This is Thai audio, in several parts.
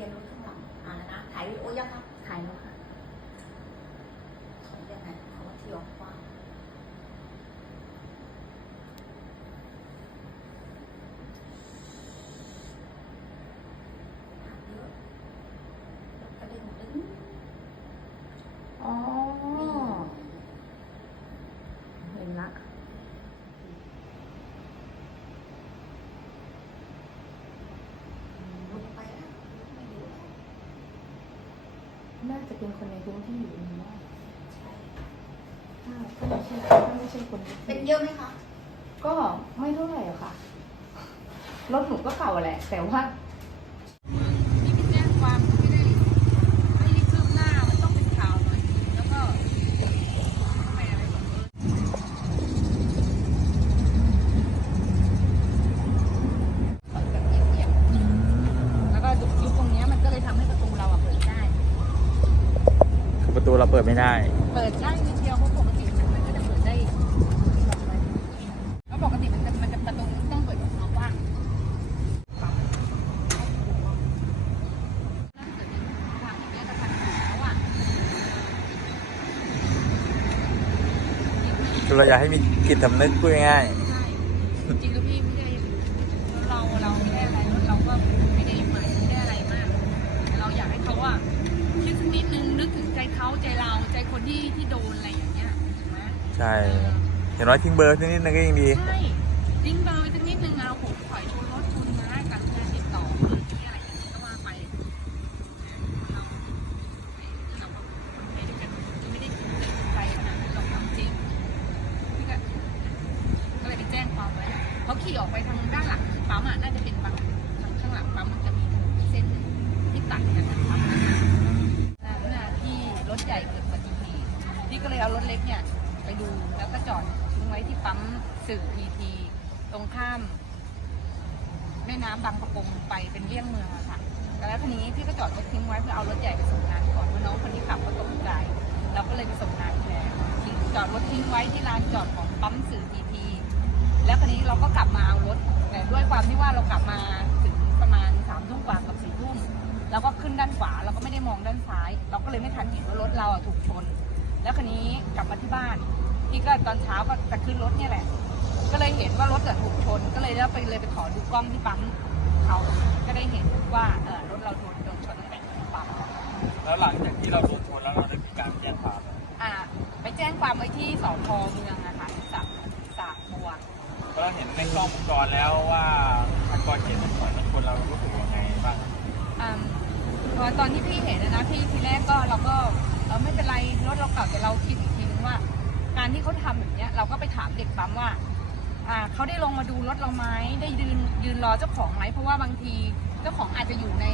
บียนรถข้างหลังอ่าแล้วนะถ่ายวิดีโอยังครับ ถ่ายแล้วค่ะ เขาเรียกไงเขาว่าที่ออกกว้างหักเยอะแล้วก็เด้งดึง อ๋อ เห็นละ ลงไปแล้วไม่อยู่แล้ว น่าจะเป็นคนในพื้นที่อยู่นี่ว่าใช่ถ้าถ้าไม่ใช่ถ้าไม่ใช่คนที่เป็นเยอะไหมคะ ก็ไม่เท่าไหร่อะค่ะ รถหนูก็เก่าแหละ แต่ว่า ที่ไปแจ้งความไม่ได้ไม่ได้คืบหน้า มันต้องเป็นข่าวหน่อย แล้วก็ไม่อะไรแบบนี้แบบเงียบๆแล้วก็ยุบตรงเนี้ยมันก็เลยทำให้ประตูเราอะเปิดได้ คือประตู เราเปิดไม่ได้ เปิดได้นิดเดียวเพราะปกติมันมันก็จะเปิดได้แล้วปกติมันจะมันจะประตูต้องเปิดออกมากว้างถ้าเกิดทางอย่างเงี้ยกระทันหันแล้วอะคือเราอยากให้มีจิตสำนึกพูดง่ายใช่จริงๆแล้วพี่ไม่ได้เราเราไม่ได้ ใจเขาใจเราใจคนที่ที่โดนอะไรอย่างเงี้ยถูกไหมๆใช่อย่างน้อยทิ้งเบอร์สักนิดนึงก็ยังดี ใช่ทิ้งเบอร์ไว้สักนิดนึงเราผมถอยชนรถคุณมาได้การงานติดต่ออะไรอย่างเงี้ยก็ว่าไปเราเราก็คนไทยด้วยกันจะไม่ได้ใจขนาดนั้นหรอกความจริงพี่ก็ก็เลยไปแจ้งความไว้เขาขี่ออกไปทางด้านหลังปั๊มอะน่าจะเป็นปั๊มทางข้างหลังปั๊มมันจะมีเส้นหนึ่งที่ตัดกันนะครับ ขณะที่รถใหญ่เกิดอุบัติเหตุพี่ก็ เลยเอารถเล็กเนี่ยไปดูแล้วก็จอดทิ้งไว้ที่ปั๊มสื่อพีทีตรงข้าม แม่น้ำบางประกงไปเป็นเลี่ยงเมืองอะค่ะ แล้วทีนี้พี่ก็จอดรถทิ้งไว้เพื่อเอารถใหญ่ไปส่งงานก่อนเพราะน้องคนที่ขับเขาตกใจเราก็เลยไปส่งงานแทนจอดรถทิ้งไว้ที่ลานจอดของปั๊มสื่อพีทีแล้วทีนี้เราก็กลับมาเอารถแต่ด้วยความที่ว่าเรากลับมาถึงประมาณสามทุ่มกว่ากับสี่ทุ่มแล้วก็ขึ้นด้านขวาเราก็ไม่ได้มองด้านซ้าย เราก็เลยไม่ทันเห็นว่ารถเราถูกชน แล้วคันนี้กลับมาที่บ้านพี่ก็ตอนเช้าก็จะขึ้นรถเนี่ยแหละ ก็เลยเห็นว่ารถจะถูกชน ก็เลยได้ไปเลยไปขอดูกล้องที่ปั๊มเขาก็ได้เห็นว่าเออรถเราโดนโดนชนตั้งแต่ที่ปั๊มแล้วหลังจากที่เราโดนชนแล้วเราได้มีการแจ้งความอ่า ไปแจ้งความไว้ที่สพเมืองนะคะสระสระบัวเราเห็นในกล้องวงจรแล้วว่าทางก่อเหตุมันถอยมาชนเรารู้สึกยังไงบ้างอ่าพอตอนที่พี่เห็นนะนะพี่ทีแรกก็เราก็เออไม่เป็นไรรถเราเก่าแต่เราคิดอีกทีนึงว่า การที่เขาทำแบบเนี้ยเราก็ไปถามเด็กปั๊มว่าอ่าเขาได้ลงมาดูรถเราไหมได้ยืนยืนรอเจ้าของไหมเพราะว่าบางทีเจ้าของอาจจะอยู่ใน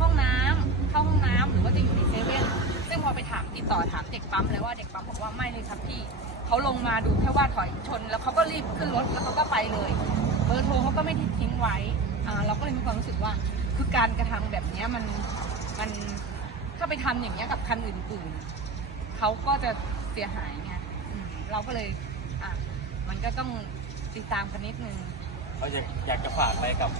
ห้องน้ำเข้าห้องน้ำหรือว่าจะอยู่ในเซเว่นซึ่งพอไปถามติดต่อถามเด็กปั๊มเลยว่าเด็กปั๊มบอกว่าไม่เลยครับพี่เขาลงมาดูแค่ว่าถอยชน แล้วเขาก็รีบขึ้นรถแล้วเขาก็ไปเลย เบอร์โทรเขาก็ไม่ทิ้งไว้อ่าเราก็เลยมีความรู้สึกว่า คือการกระทำแบบเนี้ยมันมัน ไปทำอย่างเงี้ยกับคันอื่นๆเขาก็จะเสียหายไงอืมเราก็เลยอะมันก็ต้องติดตามกันนิดนึง เราอยากอยากจะฝากอะไรกับ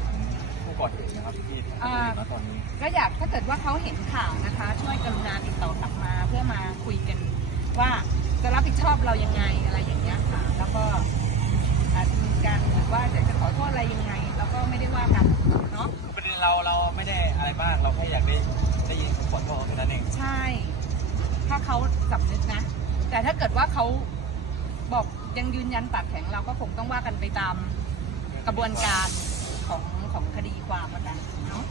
ผู้ก่อเหตุนะครับที่ทำคดีมาตอนนี้ ก็อยากถ้าเกิดว่าเขาเห็นข่าวนะคะ ช่วยกรุณาติดต่อกลับมาเพื่อมาคุยกันว่าจะรับผิดชอบเรายังไงอะไรอย่างเงี้ยค่ะ แล้วก็อาจจะมีการหรือว่าจะขอโทษอะไรยังไง แล้วก็ไม่ได้ว่ากันเนาะ ประเด็นเราเราไม่ได้อะไรมาก เราแค่อยากได้ ได้ยินคำขอโทษแค่นั้นเอง ใช่ ถ้าเขาสำนึกนะ แต่ถ้าเกิดว่าเขาบอกยังยืนยันปากแข็งเราก็คงต้องว่ากันไปตามกระบวนการของของคดีความแล้วกันเนาะ